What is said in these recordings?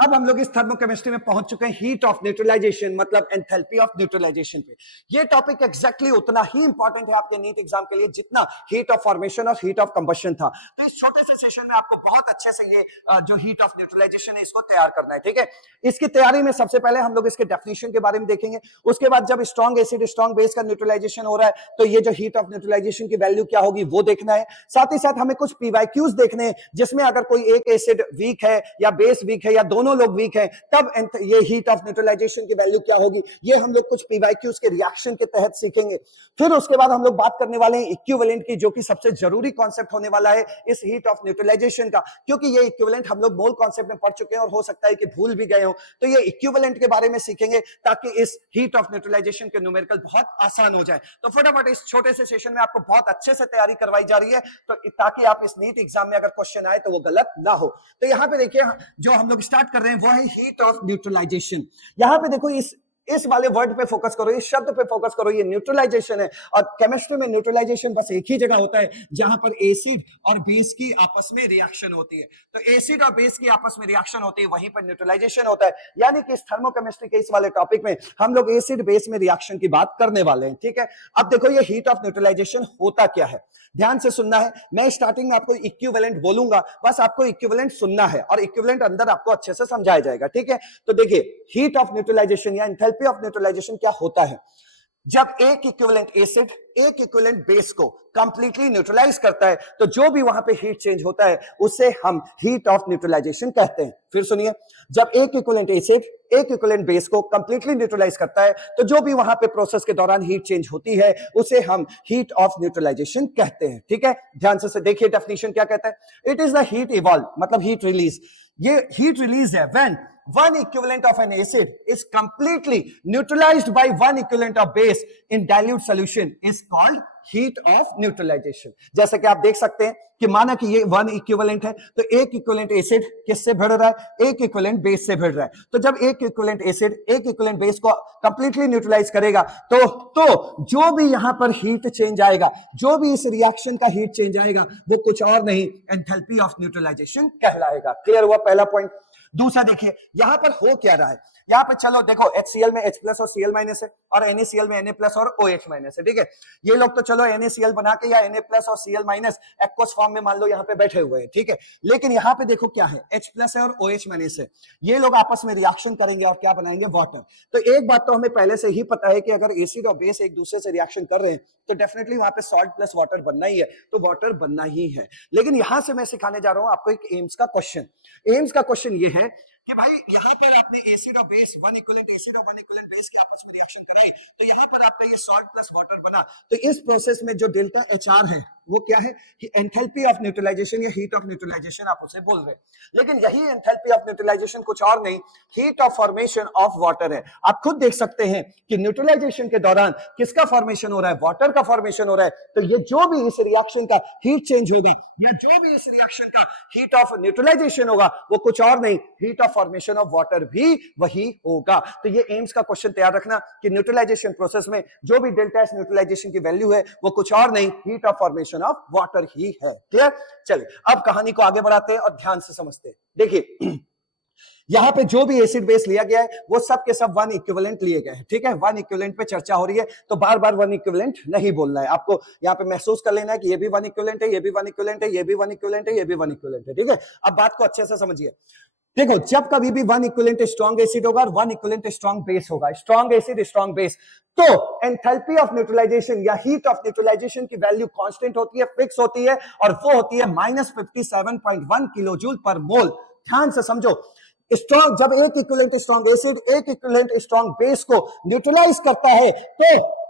अब हम लोग इस थर्मोकेमिस्ट्री में पहुंच चुके हैं हीट ऑफ न्यूट्रलाइजेशन मतलब एंथैल्पी ऑफ न्यूट्रलाइजेशन पे। ये टॉपिक एग्जैक्टली उतना ही इंपॉर्टेंट है आपके नीट एग्जाम के लिए जितना हीट ऑफ फॉर्मेशन और हीट ऑफ कंबशन था। तो इस छोटे से सेशन में आपको बहुत अच्छे से ये जो हीट ऑफ न्यूट्रलाइजेशन है इसको तैयार करना है, ठीक है। इसकी तैयारी में सबसे पहले हम लोग इसके डेफिनेशन के बारे में देखेंगे, उसके बाद जब स्ट्रॉन्ग एसिड स्ट्रॉन्ग बेस का न्यूट्रलाइजेशन हो रहा है तो ये जो हीट ऑफ न्यूट्रलाइजेशन की वैल्यू क्या होगी वो देखना है। साथ ही साथ हमें कुछ पीवाईक्यूज देखने हैं जिसमें अगर कोई एक एसिड वीक है या बेस वीक है या दोनों लोग वीक है तब ये हीट ऑफ न्यूट्रलाइजेशन की वैल्यू क्या होगी, ये हम लोग कुछ पीवाईक्यूज के रिएक्शन के तहत सीखेंगे। फिर उसके बाद हम लोग बात करने वाले हैं इक्विवेलेंट की, जो कि सबसे जरूरी कॉन्सेप्ट होने वाला है इस हीट ऑफ न्यूट्रलाइजेशन का, क्योंकि ये इक्विवेलेंट हम लोग मोल कॉन्सेप्ट में पढ़ चुके हैं और हो सकता है कि भूल भी गए हो। तो ये इक्विवेलेंट के बारे में सीखेंगे ताकि इस हीट ऑफ न्यूट्रलाइजेशन के न्यूमेरिकल बहुत आसान हो जाए। तो फटाफट इस छोटे से सेशन में आपको बहुत अच्छे से तैयारी करवाई जा रही है तो ताकि आप इस नीट एग्जाम में अगर क्वेश्चन आए तो वो गलत ना हो। तो यहां पे देखिए जो हम लोग स्टार्ट कर रहे हैं वो है हीट ऑफ न्यूट्रलाइजेशन। यहां पे देखो इस वाले वर्ड पे फोकस करो, इस शब्द पे फोकस करो, ये न्यूट्रलाइजेशन है। और केमिस्ट्री में न्यूट्रलाइजेशन बस एक ही जगह होता है जहां पर एसिड और बेस की आपस में रिएक्शन होती है। तो एसिड और बेस की आपस में रिएक्शन होती है, वहीं पर न्यूट्रलाइजेशन होता है। यानी कि इस थर्मोकेमिस्ट्री के इस वाले टॉपिक में हम लोग एसिड बेस में रिएक्शन की बात करने वाले हैं, ठीक है। अब देखो ये हीट ऑफ न्यूट्रलाइजेशन होता क्या है, ध्यान से सुनना है। मैं स्टार्टिंग में आपको इक्विवेलेंट बोलूंगा, बस आपको इक्विवेलेंट सुनना है और इक्विवेलेंट अंदर आपको अच्छे से समझाया जाएगा, ठीक है। तो देखिए हीट ऑफ न्यूट्रलाइजेशन या एंथैल्पी ऑफ न्यूट्रलाइजेशन क्या होता है। जब एक इक्विवेलेंट एसिड एक इक्विवेलेंट बेस को कंप्लीटली न्यूट्रलाइज करता है तो जो भी वहां पे हीट चेंज होता है उसे हम हीट ऑफ न्यूट्रलाइजेशन कहते हैं। फिर सुनिए, जब एक इक्विवेलेंट एसिड एक इक्विवेलेंट बेस को कंप्लीटली न्यूट्रलाइज करता है तो जो भी वहां पे प्रोसेस के दौरान हीट चेंज होती है उसे हम हीट ऑफ न्यूट्रलाइजेशन कहते हैं, ठीक है। ध्यान से देखिए डेफिनेशन क्या कहता है। It is the heat evolve मतलब हीट रिलीज। ये हीट रिलीज है when one equivalent of an acid is completely neutralized by one equivalent of base in dilute solution is called heat of neutralization। जैसे कि आप देख सकते हैं कि माना कि ये वन इक्विवेलेंट है तो एक इक्विवेलेंट एसिड किससे भिड़ रहा है, एक इक्विवेलेंट बेस से भिड़ रहा है। तो जब एक इक्विवेलेंट एसिड एक इक्विवेलेंट बेस को कंप्लीटली न्यूट्रलाइज करेगा तो जो भी यहां पर हीट चेंज आएगा, जो भी इस रिएक्शन का हीट चेंज आएगा वो कुछ और नहीं एंथैल्पी ऑफ न्यूट्रलाइजेशन कहलाएगा। क्लियर हुआ पहला पॉइंट। दूसरा देखिए यहां पर हो क्या रहा है, यहां पर चलो देखो HCl में H प्लस और Cl माइनस है और NaCl में Na प्लस और OH माइनस है, ठीक है। ये लोग तो चलो NaCl बना के या Na प्लस और Cl माइनस एक्वस फॉर्म में मान लो यहां पे बैठे हुए हैं, ठीक है। लेकिन यहां पे देखो क्या है, H प्लस है और OH माइनस है। ये लोग आपस में रिएक्शन करेंगे और क्या बनाएंगे, वाटर। तो एक बात तो हमें पहले से ही पता है कि अगर एसिड और बेस एक दूसरे से रिएक्शन कर रहे हैं तो डेफिनेटली वहां पे सॉल्ट प्लस वाटर बनना ही है, तो वाटर बनना ही है। लेकिन यहां से मैं सिखाने जा रहा हूं आपको एक एम्स का क्वेश्चन। एम्स का क्वेश्चन ये है कि भाई यहां पर आपने एसिड और बेस वन इक्विवेलेंट एसिड और वन इक्विवेलेंट बेस के आपस में रिएक्शन कराई तो यहां पर आपका ये सॉल्ट प्लस वाटर बना। तो इस प्रोसेस में जो डेल्टा HR है वो क्या है, एंथैल्पी ऑफ न्यूट्रलाइजेशन या हीट ऑफ न्यूट्रलाइजेशन आप उसे बोल रहे हैं। लेकिन यही एंथैल्पी ऑफ न्यूट्रलाइजेशन कुछ और नहीं, heat of formation of water है। आप खुद देख सकते हैं कि न्यूट्रलाइजेशन के दौरान किसका फॉर्मेशन हो रहा है, वाटर का फॉर्मेशन हो रहा है। तो ये जो भी इस रिएक्शन का हीट चेंज होगा या जो भी इस रिएक्शन का हीट ऑफ न्यूट्रलाइजेशन होगा वो कुछ और नहीं, heat of formation of water भी वही होगा। तो ये एम्स का क्वेश्चन तैयार रखना कि न्यूट्रलाइजेशन प्रोसेस में जो भी डेल्टा एस न्यूट्रलाइजेशन की वैल्यू है वो कुछ और नहीं, heat of formation of water ही है। क्लियर। चलिए अब कहानी को आगे बढ़ाते हैं और ध्यान से समझते हैं। देखिए यहां पे जो भी एसिड बेस लिया गया है वो सब के सब वन इक्विवेलेंट लिए गए हैं, ठीक है। वन इक्विवेलेंट पे चर्चा हो रही है तो बार बार वन इक्विवेलेंट नहीं बोलना है आपको। यहां पे महसूस कर लेना है कि ये भी वन इक्विवेलेंट है, ये भी वन इक्विवेलेंट है, ये भी वन इक्विवेलेंट है, ये भी वन इक्विवेलेंट है, ठीक है। अब बात को अच्छे से समझिए। देखो जब कभी भी वन इक्विवेलेंट स्ट्रॉन्ग एसिड होगा और वन इक्विवेलेंट स्ट्रॉन्ग बेस होगा, स्ट्रॉन्ग एसिड स्ट्रॉन्ग बेस, तो एंथैल्पी ऑफ न्यूट्रलाइजेशन या हीट ऑफ न्यूट्रलाइजेशन की वैल्यू कांस्टेंट होती है, फिक्स होती है और वो होती है -57.1 किलो जूल पर मोल। ध्यान से समझो, स्ट्रॉन्ग जब एक इक्विवेलेंट स्ट्रॉन्ग एसिड एक इक्विवेलेंट स्ट्रॉन्ग बेस को न्यूट्रलाइज करता है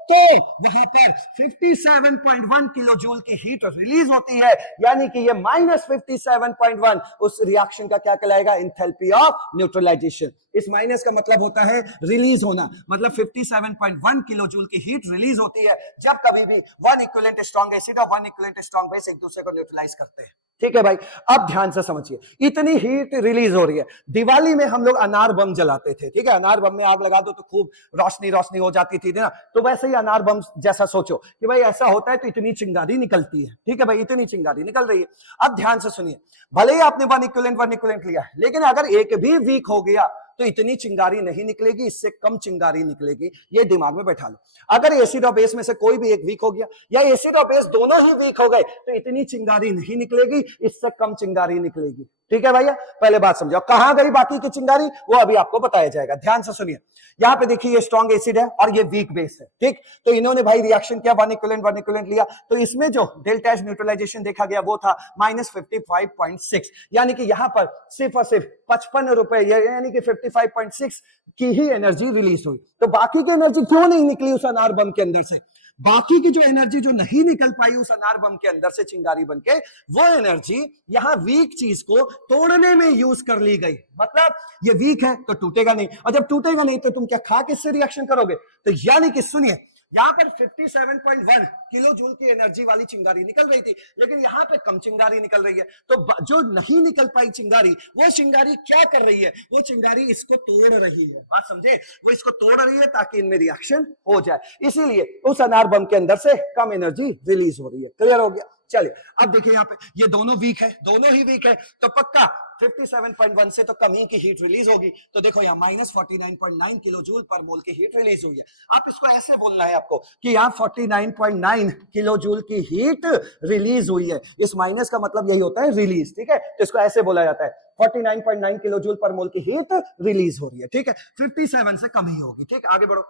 तो वहां पर 57.1 किलो जूल की हीट रिलीज होती है। यानी कि ये -57.1 उस रिएक्शन का क्या कहलाएगा, एंथैल्पी ऑफ न्यूट्रलाइजेशन। इस माइनस का मतलब होता है रिलीज होना, मतलब 57.1 किलो जूल की हीट रिलीज होती है जब कभी भी वन इक्विवेलेंट स्ट्रॉन्ग एसिड और वन इक्विवेलेंट स्ट्रॉन्ग बेस एक दूसरे को न्यूट्रलाइज करते हैं। ठीक है भाई। अब ध्यान से समझिए, इतनी हीट रिलीज हो रही है। दिवाली में हम लोग अनार बम जलाते थे, ठीक है, अनार बम में आग लगा दो तो खूब रोशनी रोशनी हो जाती थी ना, तो वैसे ही अनार बम जैसा सोचो कि भाई ऐसा होता है तो इतनी चिंगारी निकलती है, ठीक है भाई, इतनी चिंगारी निकल रही है। अब ध्यान से सुनिए, भले ही आपने वन इक्विवेलेंट लिया, लेकिन अगर एक भी वीक हो गया तो इतनी चिंगारी नहीं निकलेगी, इससे कम चिंगारी निकलेगी, ये दिमाग में बैठा लो। अगर एसिड और बेस में से कोई भी एक वीक हो गया या एसिड और बेस दोनों ही वीक हो गए तो इतनी चिंगारी नहीं निकलेगी, इससे कम चिंगारी निकलेगी, ठीक है भैया। पहले बात समझो, कहां गई बाकी की चिंगारी वो अभी आपको बताया जाएगा। ध्यान से सुनिए, यहां पे देखिए ये स्ट्रॉन्ग एसिड है और ये वीक बेस है, ठीक। तो इन्होंने भाई रिएक्शन किया, वन इक्विवेलेंट लिया, तो इसमें जो डेल्टा एच न्यूट्रलाइजेशन देखा गया वो था -55.6, यानी कि यहां पर सिर्फ और सिर्फ 55 रुपए यानी कि 55.6 की ही एनर्जी रिलीज हुई। तो बाकी की एनर्जी क्यों नहीं निकली उस अनार बम के अंदर से? बाकी की जो एनर्जी जो नहीं निकल पाई उस अनार बम के अंदर से चिंगारी बनके, वो एनर्जी यहां वीक चीज को तोड़ने में यूज कर ली गई। मतलब ये वीक है तो टूटेगा नहीं, और जब टूटेगा नहीं तो तुम क्या खा किससे रिएक्शन करोगे? तो यानी कि सुनिए, यहां पर 57.1 किलो जूल की एनर्जी वाली चिंगारी निकल रही थी, लेकिन यहां पे कम चिंगारी निकल रही है। तो जो नहीं निकल पाई चिंगारी, वो चिंगारी क्या कर रही है? वो चिंगारी इसको तोड़ रही है, बात समझे? वो इसको तोड़ रही है ताकि इनमें रिएक्शन हो जाए, इसीलिए उस अनार बम के अंदर से कम एनर्जी रिलीज हो रही है। क्लियर हो गया? चलिए अब देखिए, यहाँ पे ये दोनों वीक है, दोनों ही वीक है, तो पक्का 57.1 से तो कम ही की हीट रिलीज होगी। तो देखो यहाँ -49.9 किलो जूल पर मोल की हीट रिलीज हुई है। आप इसको ऐसे बोलना है आपको कि यहाँ 49.9 किलो जूल की हीट रिलीज हुई है, इस माइनस का मतलब यही होता है रिलीज, ठीक है। तो इसको ऐसे बोला जाता है 49.9 किलो जूल पर मोल की हीट रिलीज हो रही है, ठीक है, 57 से कम ही होगी, ठीक। आगे बढ़ो,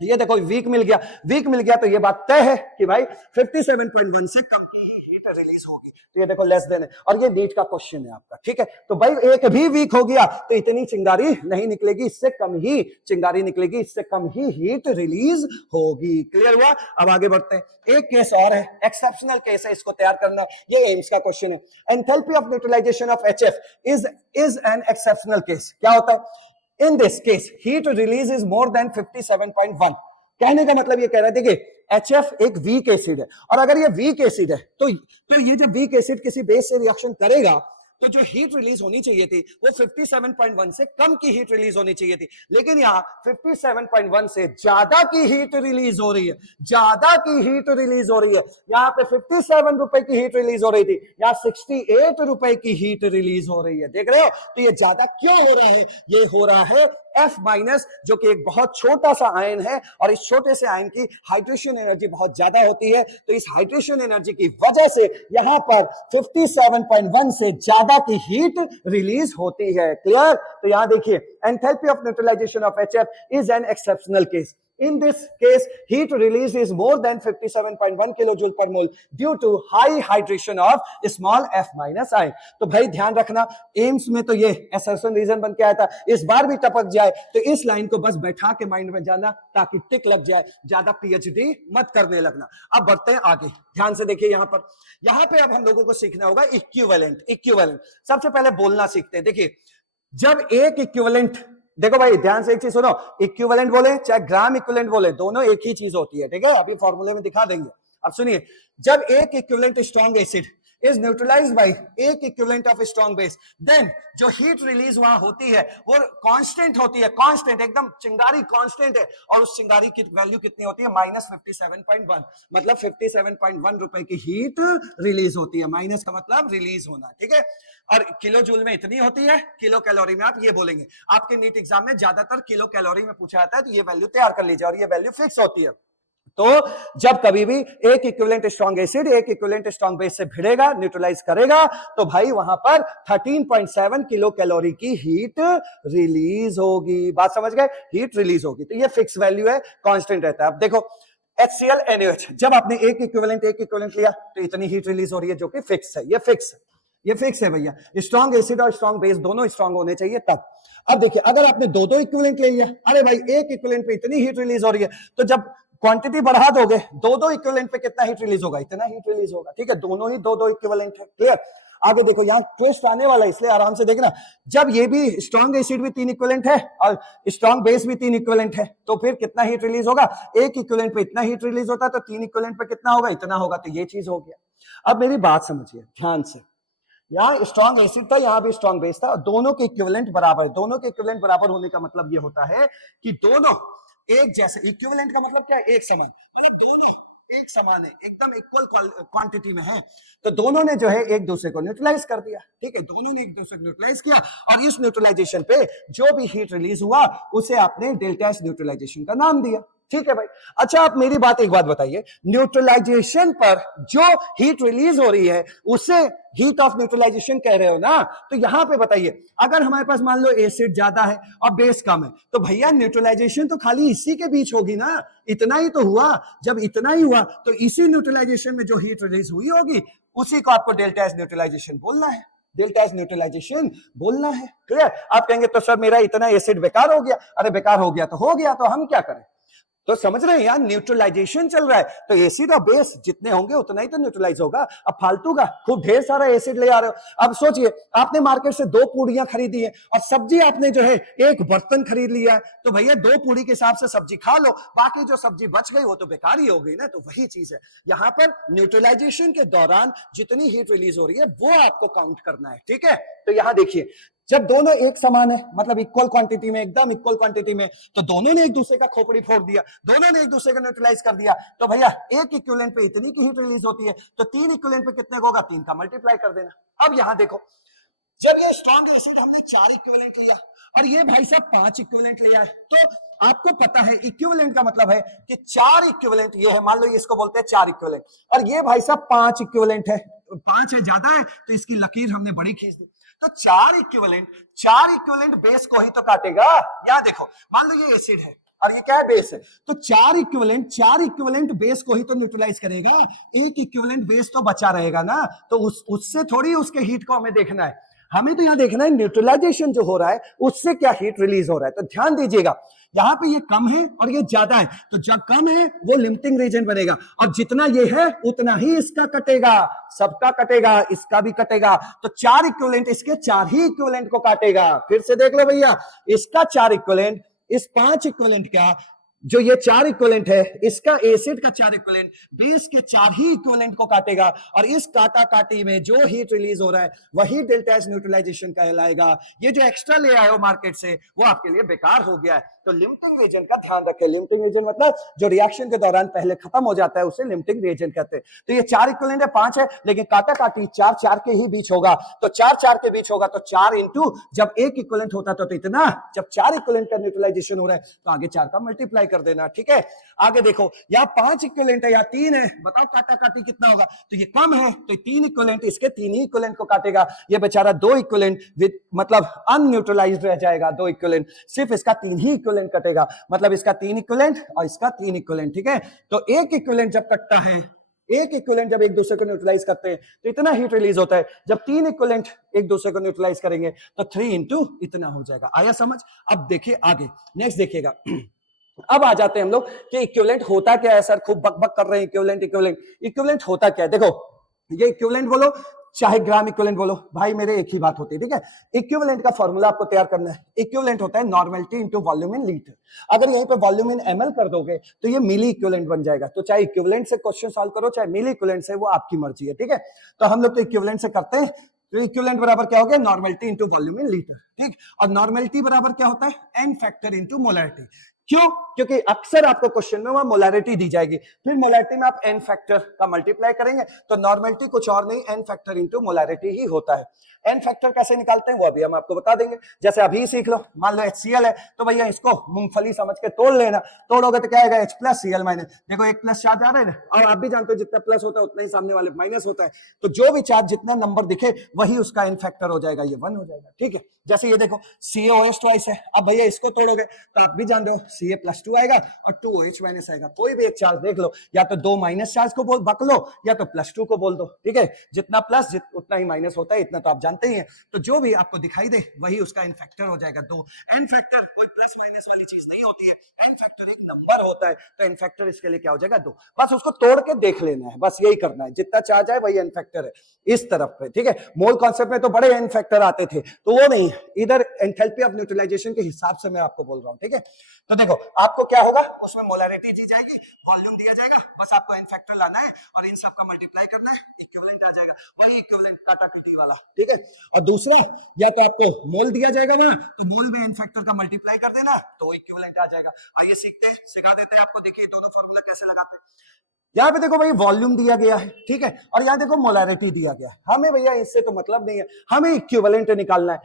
ये देखो वीक मिल गया तो ये बात तय है कि भाई 57.1 से कम की ही हीट रिलीज होगी। तो ये देखो लेस देन है, और ये नीट का क्वेश्चन है आपका, ठीक है। तो भाई एक भी वीक हो गया तो इतनी चिंगारी नहीं निकलेगी, इससे कम ही चिंगारी निकलेगी, इससे कम ही हीट रिलीज होगी। क्लियर हुआ? अब आगे बढ़ते हैं। एक केस और है, एक्सेप्शनल केस है, इसको तैयार करना, ये एम्स का क्वेश्चन है। Enthalpy of neutralisation of HF is an exceptional case. क्या होता है? In this case, heat release is more than 57.1. कहने का मतलब ये कह रहे थे कि HF एक वीक एसिड है, और अगर ये वीक एसिड है तो ये जब वीक एसिड किसी बेस से रिएक्शन करेगा तो जो हीट रिलीज होनी चाहिए थी वो 57.1 से कम की हीट रिलीज होनी चाहिए थी, लेकिन यहाँ 57.1 से ज्यादा की हीट रिलीज हो रही है, ज्यादा की हीट रिलीज हो रही है। यहाँ पे 57 रुपए की हीट रिलीज हो रही थी, यहाँ 68 रुपए की हीट रिलीज हो रही है। देख रहे हो? तो ये ज्यादा क्यों हो रहा है? ये हो रहा है F माइनस, जो कि एक बहुत छोटा सा आयन है, और इस छोटे से आयन की हाइड्रेशन एनर्जी बहुत ज्यादा होती है, तो इस हाइड्रेशन एनर्जी की वजह से यहां पर 57.1 से ज्यादा की हीट रिलीज होती है। क्लियर? तो यहां देखिए, enthalpy of neutralisation of HF is an exceptional case. In this case, heat release is more than 57.1 kilojoule per mole due to high hydration of small f minus ion. तो भाई ध्यान रखना, AIIMS में तो ये assertion रीजन बन के आया था, इस बार भी टपक जाए तो इस लाइन को बस बैठा के माइंड में जाना ताकि टिक लग जाए, ज्यादा PhD मत करने लगना। अब बढ़ते हैं आगे, ध्यान से देखिए, यहाँ पे अब हम लोगों को सीखना होगा इक्विवेलेंट। सबसे पहले बोलना सीखते हैं। देखिए, जब एक इक्विवेलेंट, देखो भाई ध्यान से एक चीज सुनो, इक्विवेलेंट बोले चाहे ग्राम इक्विवेलेंट बोले, दोनों एक ही चीज होती है, ठीक है। अभी फॉर्मूले में दिखा देंगे। अब सुनिए, जब एक equivalent strong acid is neutralized by एक equivalent of strong base, then जो हीट रिलीज वहां होती है वो कांस्टेंट होती है, कांस्टेंट, एकदम चिंगारी कांस्टेंट है, और उस चिंगारी की वैल्यू कितनी होती है? -57.1, मतलब 57.1 रुपए की हीट रिलीज होती है। माइनस का मतलब रिलीज होना, ठीक है। और किलो जूल में इतनी होती है, किलो कैलोरी में आप ये बोलेंगे। आपके नीट एग्जाम में ज्यादातर किलो कैलोरी में पूछा जाता है, तो ये वैल्यू तैयार कर लीजिए, और ये वैल्यू फिक्स होती है। तो जब कभी भी एक इक्विवेलेंट स्ट्रॉन्ग एसिड एक इक्विवेलेंट स्ट्रॉन्ग बेस से भिड़ेगा, न्यूट्रलाइज करेगा, तो भाई वहां पर 13.7 किलो कैलोरी की हीट रिलीज होगी। बात समझ गए? हीट रिलीज होगी, तो ये फिक्स वैल्यू है, कांस्टेंट रहता है। अब देखो HCl NaOH, जब आपने एक इक्विवेलेंट लिया तो इतनी हीट रिलीज हो रही है, जो कि फिक्स है, ये फिक्स है भैया। स्ट्रॉन्ग एसिड और स्ट्रॉन्ग बेस दोनों स्ट्रॉन्ग होने चाहिए तब। अब देखिए, अगर आपने दो इक्विवेलेंट ले लिया, अरे भाई एक इक्विवेलेंट पे इतनी हीट रिलीज हो रही है, तो जब क्वांटिटी बढ़ा दोगे, दो इक्विवेलेंट पे कितना हीट रिलीज होगा? इतना हीट रिलीज होगा, ठीक है। दोनों ही दो इक्विवेलेंट है। क्लियर? आगे देखो, यहाँ ट्विस्ट आने वाला है, इसलिए आराम से देखना। जब ये भी स्ट्रॉन्ग एसिड भी 3 इक्विवेलेंट है और स्ट्रॉन्ग बेस भी 3 इक्विवेलेंट है, तो फिर कितना हीट रिलीज होगा? एक इक्विवेलेंट पे इतना हीट रिलीज होता है, तो 3 इक्विवेलेंट पे कितना होगा? इतना होगा। तो ये चीज हो गया। अब मेरी बात समझिए ध्यान से, यहाँ स्ट्रॉन्ग एसिड था, यहाँ भी स्ट्रॉन्ग बेस था, दोनों के इक्विवेलेंट बराबर है। दोनों के इक्विवेलेंट बराबर होने का मतलब ये होता है कि दोनों एक जैसे, इक्विवेलेंट का मतलब क्या है, एक समान, मतलब दोनों एक समान है, एकदम इक्वल क्वांटिटी में है। तो दोनों ने जो है एक दूसरे को न्यूट्रलाइज कर दिया, ठीक है, दोनों ने एक दूसरे को न्यूट्रलाइज किया, और इस न्यूट्रलाइजेशन पे जो भी हीट रिलीज हुआ उसे आपने डेल्टा एस न्यूट्रलाइजेशन का नाम दिया, ठीक है भाई। अच्छा, आप मेरी बात एक बात बताइए, न्यूट्रलाइजेशन पर जो हीट रिलीज हो रही है उसे हीट ऑफ न्यूट्रलाइजेशन कह रहे हो ना, तो यहां पे बताइए, अगर हमारे पास मान लो एसिड ज्यादा है और बेस कम है, तो भैया न्यूट्रलाइजेशन तो खाली इसी के बीच होगी ना, इतना ही तो हुआ। जब इतना ही हुआ तो इसी न्यूट्रलाइजेशन में जो हीट रिलीज हुई होगी उसी को आपको डेल्टा एस न्यूट्रलाइजेशन बोलना है, डेल्टा एस न्यूट्रलाइजेशन बोलना है, क्लियर। आप कहेंगे तो सर मेरा इतना एसिड बेकार हो गया, अरे बेकार हो गया तो हो गया, तो हम क्या करें, तो समझ रहे हैं यार, न्यूट्रलाइजेशन चल रहा है, तो एसिड और बेस जितने होंगे उतना ही तो न्यूट्रलाइज होगा। अब फालतू का खूब ढेर सारा एसिड ले आ रहे हो। अब सोचिए, आपने मार्केट से 2 पूड़ियां खरीदी है और सब्जी आपने जो है एक बर्तन खरीद लिया है, तो भैया 2 पूड़ी के हिसाब से सब्जी खा लो, बाकी जो सब्जी बच गई वो तो बेकार ही हो गई ना। तो वही चीज है, यहां पर न्यूट्रलाइजेशन के दौरान जितनी हीट रिलीज हो रही है वो आपको काउंट करना है, ठीक है। तो यहां देखिए, जब दोनों एक समान है, मतलब इक्वल क्वांटिटी में, एकदम इक्वल क्वांटिटी में, तो दोनों ने एक दूसरे का खोपड़ी फोड़ दिया, दोनों ने एक दूसरे को न्यूट्रलाइज कर दिया, तो भैया एक इक्विवेलेंट पे इतनी की हीट रिलीज होती है, तो 3 इक्विवेलेंट पे कितने होगा, 3 का मल्टीप्लाई कर देना। अब यहां देखो, जब ये स्ट्रॉन्ग एसिड हमने 4 इक्विवेलेंट लिया और ये भाई साहब 5 इक्विवेलेंट लिया है, तो आपको पता है इक्विवेलेंट का मतलब है कि 4 इक्विवेलेंट ये है, मान लो इसको बोलते हैं 4 इक्विवेलेंट, और ये भाई साहब 5 इक्विवेलेंट है, 5 है, ज्यादा है, तो इसकी लकीर हमने बड़ी खींच दी। तो 4 इक्विवेलेंट बेस को ही तो काटेगा। यहां देखो, मान लो ये एसिड है और ये क्या है, बेस है, तो 4 इक्विवेलेंट बेस को ही तो न्यूट्रलाइज करेगा, एक इक्विवेलेंट बेस तो बचा रहेगा ना, तो उससे थोड़ी उसके हीट को हमें देखना है, हमें तो यहां देखना है न्यूट्रलाइजेशन जो हो रहा है उससे क्या हीट रिलीज हो रहा है। तो ध्यान दीजिएगा, यहां पे ये कम है और ये ज्यादा है, तो जब कम है वो लिमिटिंग रीजन बनेगा, और जितना ये है उतना ही इसका कटेगा, सबका कटेगा, इसका भी कटेगा। तो 4 इक्विवेलेंट इसके 4 ही इक्विवेलेंट को काटेगा। फिर से देख लो भैया, इसका 4 इक्विवेलेंट, इस 5 इक्विवेलेंट का, जो ये 4 इक्विवेलेंट है, इसका एसिड का 4 इक्विवेलेंट बेस के 4 ही इक्विवेलेंट को काटेगा, और इस काटा काटी में जो हीट रिलीज हो रहा है वही डेल्टा एस न्यूट्रलाइजेशन कहलाएगा। ये जो एक्स्ट्रा ले आए हो मार्केट से वो आपके लिए बेकार हो गया है। तो लिमिटिंग रीजन का ध्यान रखें, लिमिटिंग रीजन मतलब जो रिएक्शन के दौरान पहले खत्म हो जाता है उसे लिमिटिंग रीजन कहते हैं। तो ये 4 इक्विवेलेंट है, 5 है, लेकिन काटा काटी 4 के ही बीच होगा, तो 4 के बीच होगा, तो 4 इंटू जब एक इक्विवेलेंट होता तो इतना, जब 4 इक्विवेलेंट का न्यूट्रलाइजेशन हो रहा है तो आगे 4 का मल्टीप्लाई कर देना, ठीक है। आगे देखो, यहाँ 5 इक्विवेलेंट है या 3 है, बताओ काटा काटी कितना होगा, तो ये कम है तो 3 इक्विवेलेंट इसके 3 ही इक्विवेलेंट को काटेगा, ये बेचारा 2 इक्विवेलेंट विद मतलब अनन्यूट्रलाइज्ड रह जाएगा, 2 इक्विवेलेंट, सिर्फ इसका 3 ही इक्विवेलेंट कटेगा, मतलब इसका 3 इक्विवेलेंट और इसका 3 इक्विवेलेंट, ठीक है। तो एक इक्विवेलेंट जब कटता है, एक इक्विवेलेंट जब एक दूसरे को न्यूट्रलाइज करते हैं तो इतना हीट रिलीज होता है, जब 3 इक्विवेलेंट एक दूसरे को न्यूट्रलाइज करेंगे तो 3 इंटू इतना हो जाएगा। आया समझ? अब देखिए आगे, नेक्स्ट देखिएगा। अब आ जाते हैं हम लोग कि इक्विवेलेंट होता क्या है। सर खूब बक बक कर रहे हैं, इक्विवेलेंट होता क्या है। देखो, ये इक्विवेलेंट बोलो चाहे ग्राम इक्विवेलेंट बोलो, भाई मेरे एक ही बात होती है, ठीक है। इक्विवेलेंट का फॉर्मूला आपको तैयार करना है। इक्विवेलेंट होता है normality into volume in litre. अगर यहीं पे वॉल्यूम इन एमएल कर दोगे तो ये मिली इक्विवेलेंट बन जाएगा। तो चाहे इक्विवेलेंट से क्वेश्चन सॉल्व करो चाहे मिली इक्विवेलेंट से, वो आपकी मर्जी है, ठीक है। तो हम लोग तो इक्विवेलेंट से करते हैं। तो इक्विवेलेंट बराबर क्या हो गया, normality into volume in litre, ठीक। और नॉर्मलिटी बराबर क्या होता है, एन फैक्टर इनटू मोलैरिटी। क्यों? क्योंकि अक्सर आपको क्वेश्चन में वहां मोलैरिटी दी जाएगी, फिर मोलैरिटी में आप एन फैक्टर का मल्टीप्लाई करेंगे, तो नॉर्मलिटी कुछ और नहीं, एन फैक्टर इनटू मोलैरिटी ही होता है। एन फैक्टर कैसे निकालते हैं वो अभी हम आपको बता देंगे। जैसे अभी सीख लो, मान लो HCl है तो भैया इसको मूंगफली समझ के तोड़ लेना, तोड़ोगे तो क्या आएगा, H प्लस Cl माइनस। देखो एक प्लस चार्ज आ रहा है ना, और आप भी जानते हो जितना प्लस होता है उतना ही सामने वाले माइनस होता है, तो जो भी चार्ज जितना नंबर दिखे वही उसका एन फैक्टर हो जाएगा, ये 1 हो जाएगा, ठीक है। जैसे ये देखो CaOH ट्वाइस है, अब भैया इसको तोड़ोगे तो आप भी जान रहे हो Ca+2 आएगा और 2OH माइनस आएगा। कोई भी एक चार्ज देख लो, या तो 2 माइनस चार्ज को बोल बक लो या तो +2 को बोल दो, ठीक है। जितना प्लस उतना ही माइनस होता है, इतना तो आप जानते ही हैं। तो जो भी आपको दिखाई दे वही उसका एन फैक्टर हो जाएगा। 2 एन फैक्टर कोई प्लस माइनस वाली चीज नहीं होती है, एन फैक्टर एक नंबर होता है, तो एन फैक्टर इसके लिए क्या हो जाएगा, 2। बस उसको तोड़ के देख लेना है, बस यही करना है, जितना चार्ज है वही एन फैक्टर है इस तरफ पे, ठीक है। मोल कॉन्सेप्ट में तो बड़े एन फैक्टर आते थे, तो वो नहीं, इधर एंथैल्पी ऑफ न्यूट्रलाइजेशन के हिसाब से मैं आपको बोल रहा हूँ, ठीक है। तो देखो आपको क्या होगा, उसमें मोलैरिटी दी जाएगी, वॉल्यूम दिया जाएगा, बस आपको एन फैक्टर लाना है और इन सबका मल्टीप्लाई करना है, इक्विवेलेंट आ जाएगा, वही इक्विवेलेंट काटाकाटी वाला, ठीक है। और दूसरा, या तो आपको मोल दिया जाएगा ना, तो मोल में एन फैक्टर का मल्टीप्लाई कर देना तो इक्विवेलेंट आ जाएगा। आइए सीखते हैं, सिखा देते हैं आपको, देखिए दोनों फॉर्मूला कैसे लगाते हैं। यहाँ पे देखो भाई वॉल्यूम दिया गया है, ठीक है, और यहाँ देखो मोलैरिटी दिया गया है। हमें भैया इससे तो मतलब नहीं है, हमें इक्विवेलेंट निकालना है।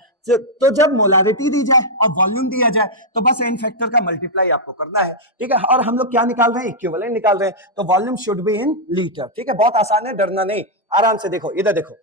तो जब मोलैरिटी दी जाए और वॉल्यूम दिया जाए तो बस एन फैक्टर का मल्टीप्लाई आपको करना है, ठीक है। और हम लोग क्या निकाल रहे हैं, इक्विवेलेंट निकाल रहे हैं, तो volume should be in litre, ठीक है। बहुत आसान है, डरना नहीं, आराम से देखो, इधर देखो,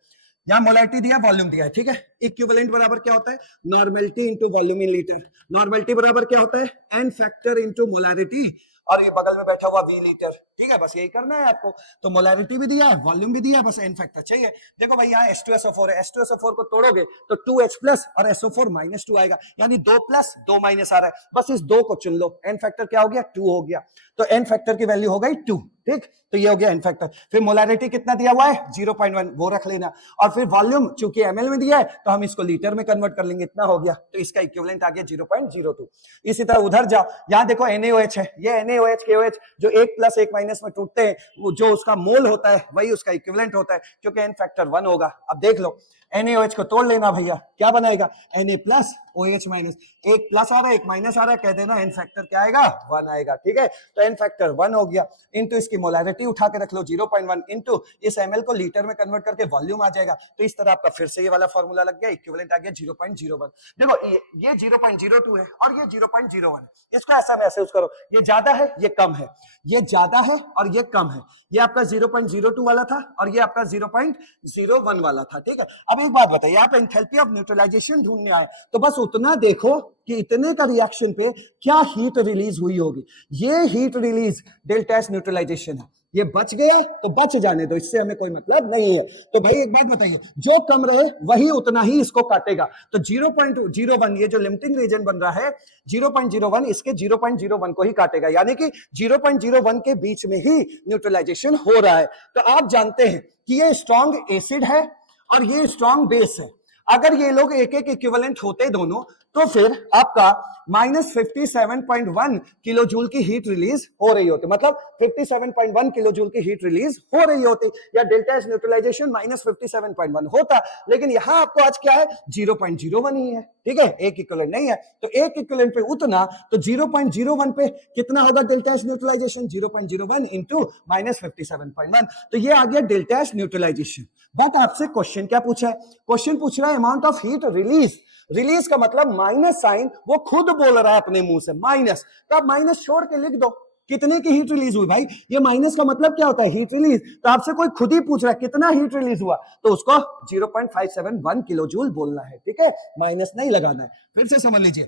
यहाँ मोलैरिटी दिया, वॉल्यूम दिया है, ठीक है। इक्विवेलेंट बराबर क्या होता है, normality into volume in litre. Normality बराबर क्या होता है, एन फैक्टर इंटू मोलैरिटी, और ये बगल में बैठा हुआ वी लीटर, ठीक है। बस यही करना है आपको। तो मोलैरिटी भी दिया है, वॉल्यूम भी दिया है, बस एन फैक्टर चाहिए। देखो भाई यहाँ H2SO4 है, H2SO4 को तोड़ोगे तो 2H प्लस और SO4 -2 आएगा, यानी 2 प्लस 2 माइनस आ रहा है, बस इस 2 को चुन लो। एन फैक्टर क्या हो गया, 2 हो गया, तो एन फैक्टर की वैल्यू हो गई 2, ठीक। तो ये हो गया एन फैक्टर। फिर मोलैरिटी कितना दिया हुआ है, 0.1, वो रख लेना। और फिर वॉल्यूम चूंकि ml में दिया है तो हम इसको लीटर में कन्वर्ट कर लेंगे, इतना हो गया, तो इसका इक्विवेलेंट आ गया 0.02। इसी तरह उधर जाओ, यहाँ देखो NaOH है, ये NaOH KOH जो 1 प्लस 1 माइनस में टूटते हैं, वो जो उसका मोल होता है वही उसका इक्विवेलेंट होता है, क्योंकि एन फैक्टर 1 होगा। अब देख लो, NaOH को तोड़ लेना भैया, क्या बनाएगा, Na प्लस OH माइनस, एक प्लस आ रहा है एक माइनस आ रहा है, कह देना एन फैक्टर क्या आएगा, 1 आएगा, ठीक है। तो एन फैक्टर 1 हो गया, इनटू इसकी मोलैरिटी उठा के रख लो 0.1, इनटू इस ml को लीटर में कन्वर्ट करके वॉल्यूम आ जाएगा। तो इस तरह आपका फिर से ये वाला फॉर्मूला लग गया, इक्विवेलेंट आ गया 0.01। देखो ये 0.02 है और ये 0.01 है, इसको ऐसा महसूस करो, ये ज्यादा है ये कम है, ये ज्यादा है और ये कम है। ये आपका 0.02 वाला था और ये आपका 0.01 वाला था, ठीक है। अब एक बात बताइए, आप एंथैल्पी ऑफ न्यूट्रलाइजेशन ढूंढने आए तो बस उतना देखो कि इतने का रिएक्शन पे क्या हीट रिलीज हुई होगी। ये heat release delta S neutralisation है, ये बच गया तो बच जाने दो, इससे हमें कोई मतलब नहीं है। तो भाई एक बात बताइए, जो कम रहे वही उतना ही इसको काटेगा। तो 0.01 ये जो लिमिटिंग रीजन बन रहा है 0.01, इसके 0.01 को ही काटेगा, यानी कि 0.01 के बीच में ही न्यूट्रलाइजेशन हो रहा है। तो आप जानते हैं कि ये स्ट्रॉन्ग एसिड है और ये स्ट्रॉन्ग बेस है। अगर ये लोग एक एक इक्विवेलेंट होते दोनों, तो फिर आपका -57.1 किलो जूल की हीट रिलीज हो रही होती, मतलब 57.1 किलो जूल की हीट रिलीज हो रही होती, या डेल्टा एस न्यूट्रलाइजेशन -57.1 होता। लेकिन यहां आपको आज क्या है, 0.01 ही है, ठीक है, एक इक्विवेलेंट नहीं है। तो एक इक्विवेलेंट पे उतना, तो 0.01 पे कितना होगा डेल्टा एस न्यूट्रलाइजेशन, 0.01 इंटू -57.1, तो ये आ गया डेल्टा एस न्यूट्रलाइजेशन। बट आपसे क्वेश्चन क्या पूछा है, क्वेश्चन पूछ रहा है amount of heat release. Release का मतलब माइनस साइन, वो खुद बोल रहा है अपने मुंह से माइनस, तो आप माइनस छोड़ के लिख दो कितने की हीट रिलीज हुई। भाई ये माइनस का मतलब क्या होता है, हीट रिलीज। तो आपसे कोई खुद ही पूछ रहा है कितना हीट रिलीज हुआ, तो उसको 0.571 किलो जूल बोलना है, ठीक है, माइनस नहीं लगाना है। फिर से समझ लीजिए,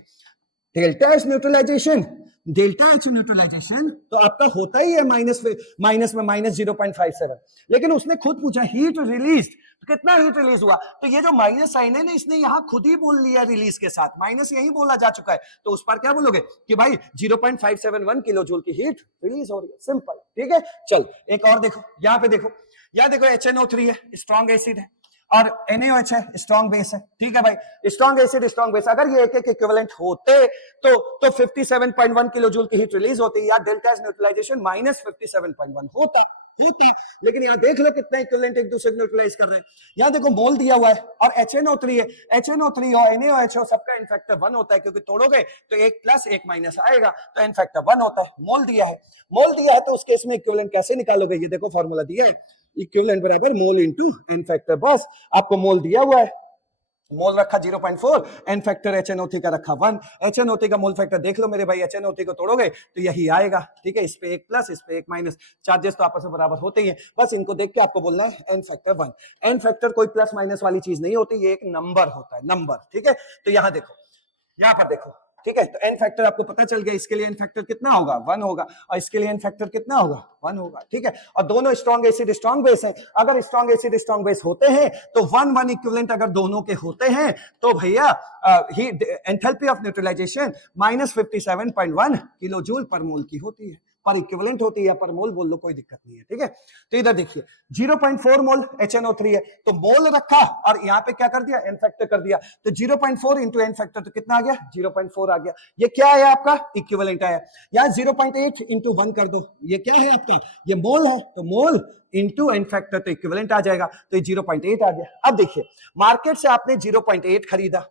delta H neutralisation, delta H neutralisation तो आपका होता ही है माइनस में -0.57, लेकिन उसने खुद पूछा हीट रिलीज, तो कितना हीट रिलीज हुआ। तो ये जो माइनस साइन है ना, इसने यहां खुद ही बोल लिया रिलीज के साथ, माइनस यही बोला जा चुका है, तो उस पर क्या बोलोगे कि भाई 0.571 किलो जूल की हीट रिलीज हो रही है, सिंपल, ठीक है। चल एक और देखो, यहां पे देखो, यहां देखो HNO3 है, स्ट्रॉन्ग एसिड है, और NaOH है, स्ट्रॉन्ग बेस है, ठीक है भाई, स्ट्रॉन्ग एसिड स्ट्रॉन्ग बेस, अगर ये एक एक इक्विवेलेंट होते तो 57.1 किलो जूल की हीट रिलीज होती, या डेल्टा एस न्यूट्रलाइजेशन -57.1 होता। लेकिन यहाँ देख लो कितना इक्विवेलेंट एक दूसरे को न्यूट्रलाइज कर रहे हैं। यहाँ देखो मोल दिया हुआ है और HNO3 है, HNO3 और NaOH हो, सबका एन फैक्टर 1 होता है, क्योंकि तोड़ोगे तो 1 प्लस 1 माइनस आएगा, तो एन फैक्टर 1 होता है। मोल दिया है तो उस केस में इक्विवेलेंट कैसे निकालोगे, ये देखो फॉर्मूला दिया है, इक्विवेलेंट बराबर मोल इंटू एन फैक्टर, बस आपको मोल दिया हुआ है, मोल रखा 0.4, एन फैक्टर HNO3 का रखा 1, HNO3 का मोल फैक्टर देख लो मेरे भाई, HNO3 को तोड़ोगे तो यही आएगा, ठीक है, इस पे 1 प्लस इस पे 1 माइनस, चार्जेस तो आपस में बराबर होते ही हैं, बस इनको देख के आपको बोलना है एन फैक्टर 1। एन फैक्टर कोई प्लस माइनस वाली चीज नहीं होती, ये एक नंबर होता है, नंबर, ठीक है। तो यहां देखो, यहां पर देखो, ठीक है, तो एन फैक्टर आपको पता चल गया, इसके लिए एन फैक्टर कितना होगा, 1 होगा, और इसके लिए एन फैक्टर कितना होगा, 1 होगा, ठीक है। और दोनों स्ट्रॉन्ग एसिड स्ट्रॉन्ग बेस हैं, अगर स्ट्रॉन्ग एसिड स्ट्रॉन्ग बेस होते हैं तो 1 इक्विवेलेंट अगर दोनों के होते हैं तो भैया enthalpy of neutralization -57.1 kilo joule per mole की होती है। पर इक्विवेलेंट होती है, पर मोल बोल लो, कोई दिक्कत नहीं है, ठीक है। तो इधर देखिए 0.4 मोल HNO3 है, तो मोल रखा और यहाँ पे क्या कर दिया, एन फैक्टर कर दिया, तो 0.4 इंटू एन फैक्टर, तो कितना आ गया, 0.4 आ गया। ये क्या है आपका, इक्विवेलेंट आया। यहाँ 0.8 इंटू 1 कर दो, ये क्या है आपका, ये मोल है, तो मोल इंटू एन फैक्टर, तो इक्विवेलेंट आ जाएगा, तो ये 0.8 आ गया। अब देखिए मार्केट से आपने 0.8 खरीदा,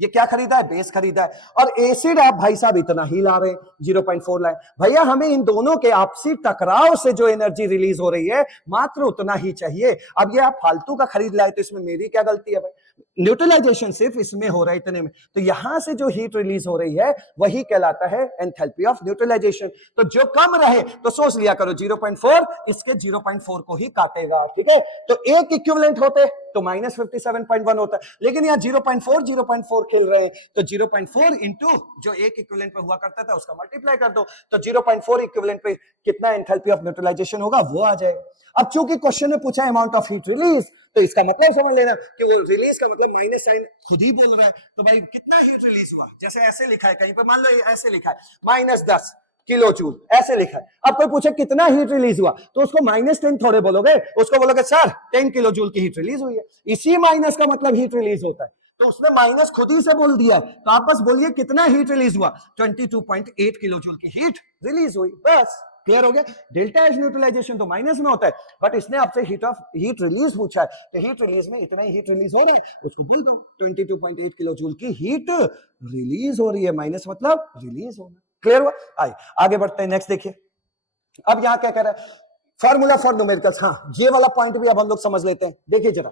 ये क्या खरीदा है, बेस खरीदा है, और एसिड आप भाई साहब इतना ही ला रहे हैं, 0.4 लाए। भैया हमें इन दोनों के आपसी टकराव से जो एनर्जी रिलीज हो रही है मात्र उतना ही चाहिए। अब ये आप फालतू का खरीद लाए, तो इसमें मेरी क्या गलती है भाई, न्यूट्रलाइजेशन सिर्फ इसमें हो रहा है इतने में, तो यहां से जो हीट रिलीज हो रही है वही कहलाता है एंथैल्पी ऑफ न्यूट्रलाइजेशन। तो जो कम रहे तो सोच लिया करो 0.4 इसके 0.4 को ही काटेगा, ठीक है। तो एक इक्विवेलेंट होते तो -57.1 होता है, लेकिन यहाँ 0.4 खेल रहे हैं, तो 0.4 इंटू जो एक इक्विवेलेंट पे हुआ करता था उसका मल्टीप्लाई कर दो, तो 0.4 इक्विवेलेंट पे कितना एंथैल्पी ऑफ न्यूट्रलाइजेशन होगा वो आ जाएगा। अब चूंकि क्वेश्चन में पूछा अमाउंट ऑफ हीट रिलीज, तो इसका मतलब समझ लेना कि वो रिलीज का मतलब माइनस साइन खुद ही बोल रहा है, तो भाई कितना हीट रिलीज हुआ, जैसे ऐसे लिखा है कहीं पे, मान लो ऐसे लिखा है -10 किलो जूल, ऐसे लिखा है। अब कोई पूछे कितना हीट रिलीज हुआ, तो उसको -10 थोड़े बोलोगे, उसको बोलोगे सर 10 किलो जूल की हीट रिलीज हुई है, इसी माइनस का मतलब हीट रिलीज होता है, तो उसने माइनस खुद ही से बोल दिया है, तो आप बस बोलिए कितना हीट रिलीज हुआ, 22.8 किलो जूल की हीट रिलीज हुई, बस क्लियर हो गया। डेल्टा एच न्यूट्रलाइजेशन तो माइनस में होता है, बट इसने आपसे हीट रिलीज पूछा है, तो हीट रिलीज में इतने हीट रिलीज हो रहे हैं, उसको बोल दो 22.8 किलो जूल की हीट रिलीज हो रही है, माइनस मतलब रिलीज होना, क्लियर हुआ। आइए आगे बढ़ते हैं, नेक्स्ट देखिए। अब यहां क्या कह रहा है, फॉर्मूला फॉर न्यूमेरिकल्स, हाँ ये वाला पॉइंट भी अब हम लोग समझ लेते हैं। देखिए जरा,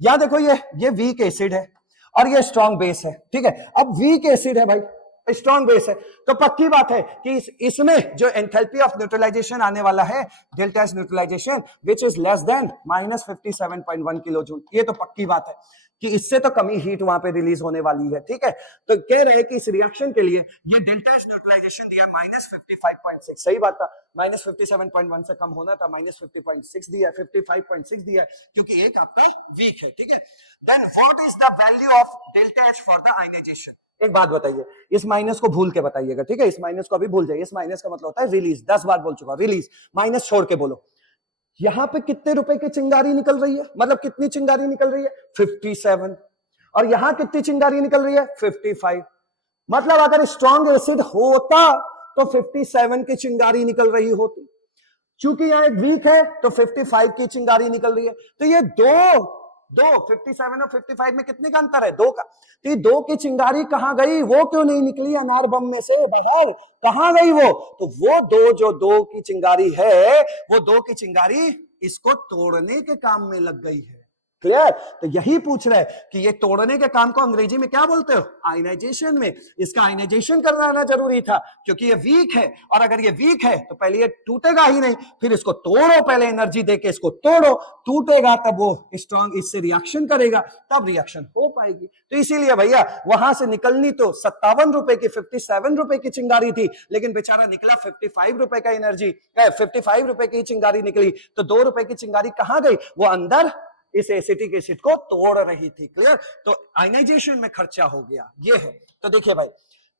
यहां देखो ये वीक एसिड है और ये स्ट्रॉन्ग बेस है, ठीक है। अब वीक एसिड है भाई, स्ट्रॉन्ग बेस है, तो पक्की बात है कि इसमें जो एंथैल्पी ऑफ न्यूट्रलाइजेशन आने वाला है, delta H neutralisation which is less than -57.1 kilo joule, ये तो पक्की बात है कि इससे तो कमी हीट वहां पे रिलीज होने वाली है, ठीक है। तो कह रहे हैं कि इस रिएक्शन के लिए ये डेल्टा एच न्यूट्रलाइजेशन दिया -55.6, सही बात था, -57.1 से कम होना था, -50.6 दिया, 55.6 दिया, क्योंकि एक आपका वीक है, ठीक है। Then what is the value of delta H for the ionisation. एक बात बताइए, इस माइनस को भूल के बताइएगा, ठीक है, इस माइनस को अभी भूल जाइए, इस माइनस का मतलब होता है रिलीज, 10 बार बोल चुका, रिलीज, माइनस छोड़ के बोलो। यहां पे कितने रुपए की चिंगारी निकल रही है, मतलब कितनी चिंगारी निकल रही है, 57, और यहां कितनी चिंगारी निकल रही है, 55। मतलब अगर स्ट्रॉन्ग एसिड होता तो 57 की चिंगारी निकल रही होती, चूंकि यहां एक वीक है तो 55 की चिंगारी निकल रही है, तो ये दो 57 और 55 में कितने का अंतर है, 2 का, तो ये 2 की चिंगारी कहां गई, वो क्यों नहीं निकली अनार बम में से बाहर, कहां गई वो, तो वो जो 2 की चिंगारी है, वो 2 की चिंगारी इसको तोड़ने के काम में लग गई है, क्लियर। तो यही पूछ रहा है कि ये तोड़ने के काम को अंग्रेजी में क्या बोलते हो, आयनाइजेशन में, इसका आयनाइजेशन करना जरूरी था क्योंकि ये वीक है, और अगर ये वीक है तो पहले ये टूटेगा ही नहीं, फिर इसको तोड़ो, पहले एनर्जी देके इसको तोड़ो, टूटेगा तब वो स्ट्रॉन्ग इससे रिएक्शन करेगा, तब रिएक्शन हो पाएगी। तो इसीलिए भैया वहां से निकलनी तो 57 रुपए की 57 रुपए की चिंगारी थी, लेकिन बेचारा निकला 55 रुपए का एनर्जी, 55 रुपए की चिंगारी निकली, तो 2 रुपए की चिंगारी कहां गई, वो अंदर इस एसिटिक एसिड को तोड़ रही थी, क्लियर। तो आयनाइजेशन में खर्चा हो गया, ये है। तो देखिए भाई,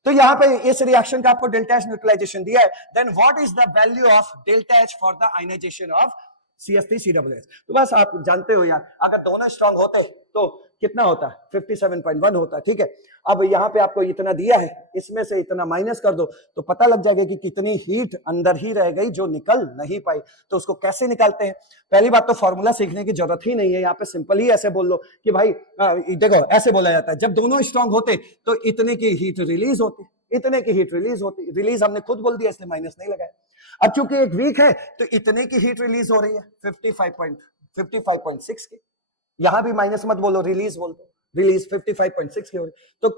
तो यहां पे इस रिएक्शन का आपको डेल्टा एच न्यूट्रलाइजेशन दिया है, then what is the value of delta H for the ionisation of CH3COOH। तो बस आप जानते हो यार, अगर दोनों स्ट्रांग होते तो कितना होता है, 57.1 होता है, ठीक है। अब यहाँ पे आपको इतना दिया है, इसमें से इतना माइनस कर दो तो पता लग जाएगा कि कितनी हीट अंदर ही रह गई जो निकल नहीं पाई। तो उसको कैसे निकालते हैं, पहली बात तो फॉर्मूला सीखने की जरूरत ही नहीं है, यहाँ पे सिंपल ही ऐसे बोल लो कि भाई देखो ऐसे बोला जाता है, जब दोनों स्ट्रांग होते तो इतने की हीट रिलीज होती, इतने की हीट रिलीज होती, रिलीज हमने खुद बोल दिया इसलिए माइनस नहीं लगाया। अब चूंकि एक वीक है तो इतने की हीट रिलीज हो रही है 55.6 की, यहां भी माइनस मत बोलो, रिलीज बोल दो, रिलीज 55.6 की हो रही, तो